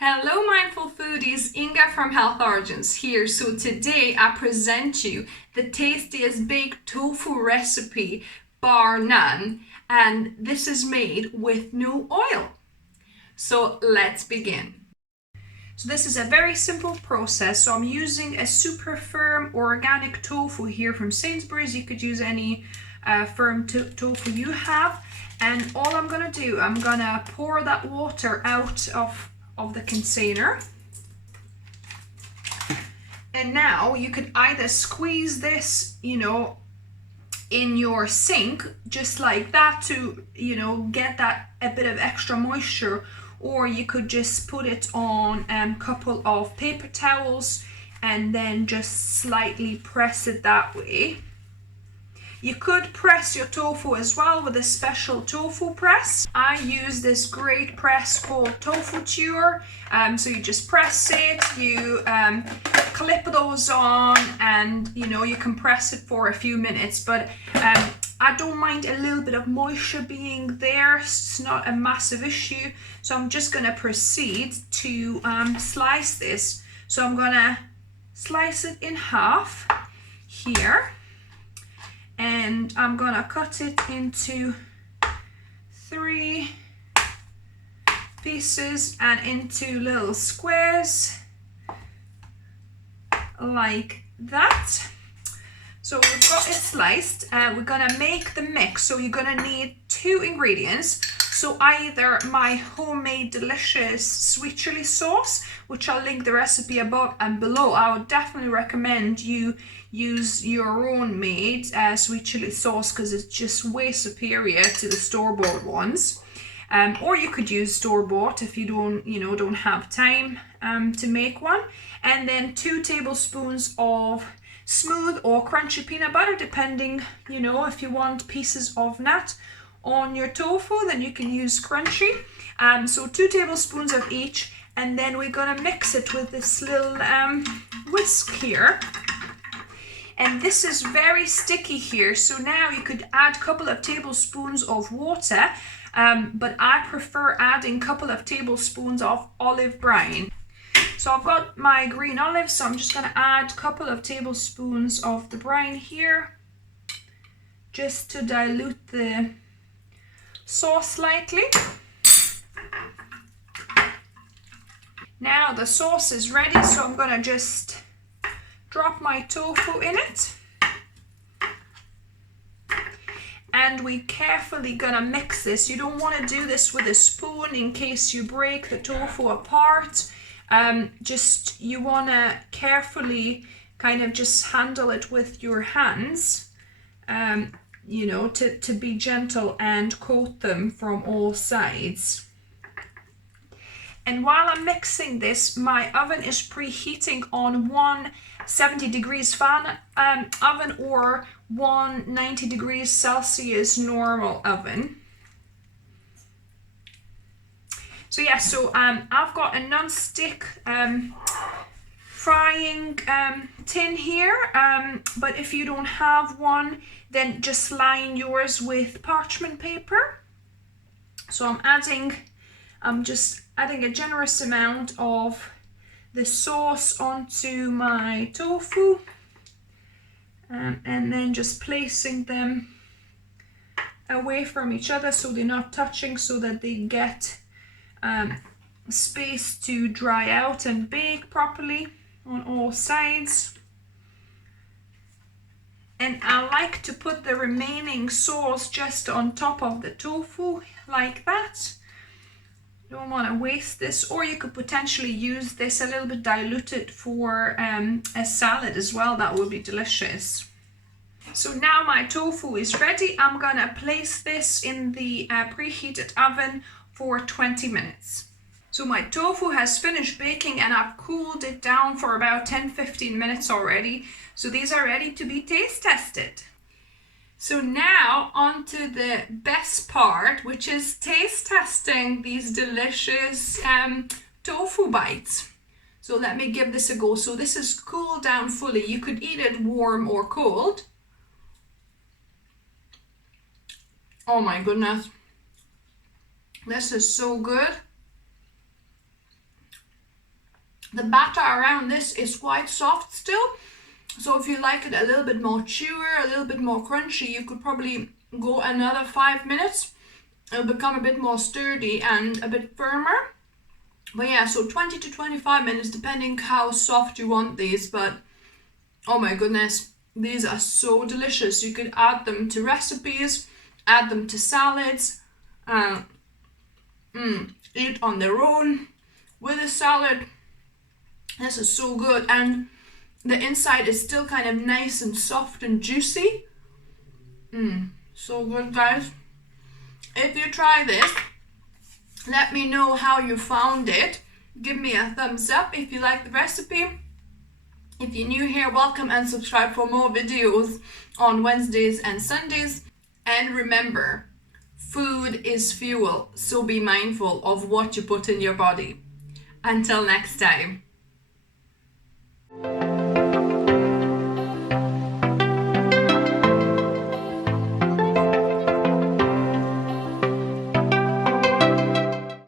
Hello mindful foodies, Inga from Health Origins here. So today I present you the tastiest baked tofu recipe bar none, and this is made with no oil. So let's begin. So this is a very simple process. So I'm using a super firm organic tofu here from Sainsbury's. You could use any firm tofu you have. And all I'm gonna do, I'm gonna pour that water out of the container. And now you could either squeeze this, in your sink just like that to, get that a bit of extra moisture, or you could just put it on a couple of paper towels and then just slightly press it that way. You could press your tofu as well with a special tofu press. I use this great press called Tofu Tour. So you just press it, you clip those on, and you can press it for a few minutes. But I don't mind a little bit of moisture being there. It's not a massive issue. So I'm just gonna proceed to slice this. So I'm gonna slice it in half here. And I'm gonna cut it into 3 pieces and into little squares like that. So we've got it sliced. We're gonna make the mix. So you're gonna need 2 ingredients. So either my homemade delicious sweet chili sauce, which I'll link the recipe above and below. I would definitely recommend you use your own made sweet chili sauce because it's just way superior to the store-bought ones. Or you could use store-bought if you don't have time to make one. And then 2 tablespoons of smooth or crunchy peanut butter, depending, if you want pieces of nut on your tofu, then you can use crunchy. So 2 tablespoons of each, and then we're gonna mix it with this little whisk here. And this is very sticky here, so now you could add a couple of tablespoons of water, but I prefer adding a couple of tablespoons of olive brine. So I've got my green olives, so I'm just gonna add a couple of tablespoons of the brine here, just to dilute the sauce slightly. Now the sauce is ready, so I'm gonna just drop my tofu in it. And we carefully gonna mix this. You don't wanna do this with a spoon in case you break the tofu apart. You wanna carefully kind of just handle it with your hands, to be gentle and coat them from all sides. And while I'm mixing this, my oven is preheating on 170 degrees Fahrenheit oven or 190 degrees Celsius normal oven. So yeah, I've got a non-stick frying tin here, but if you don't have one, then just line yours with parchment paper. So I'm just adding a generous amount of the sauce onto my tofu, and then just placing them away from each other so they're not touching, so that they get space to dry out and bake properly on all sides. And I like to put the remaining sauce just on top of the tofu like that. Don't want to waste this, or you could potentially use this a little bit diluted for a salad as well. That would be delicious. So now my tofu is ready. I'm gonna place this in the preheated oven for 20 minutes. So my tofu has finished baking and I've cooled it down for about 10-15 minutes already. So these are ready to be taste tested. So now on to the best part, which is taste testing these delicious tofu bites. So let me give this a go. So this is cooled down fully. You could eat it warm or cold. Oh my goodness. This is so good. The batter around this is quite soft still. So if you like it a little bit more chewier, a little bit more crunchy, you could probably go another 5 minutes. It'll become a bit more sturdy and a bit firmer. But yeah, so 20 to 25 minutes depending how soft you want these. But oh my goodness, these are so delicious. You could add them to recipes, add them to salads, eat on their own with a salad. This is so good, and the inside is still kind of nice and soft and juicy. So good, guys. If you try this, let me know how you found it. Give me a thumbs up if you like the recipe. If you're new here, welcome and subscribe for more videos on Wednesdays and Sundays. And remember, food is fuel, so be mindful of what you put in your body. Until next time.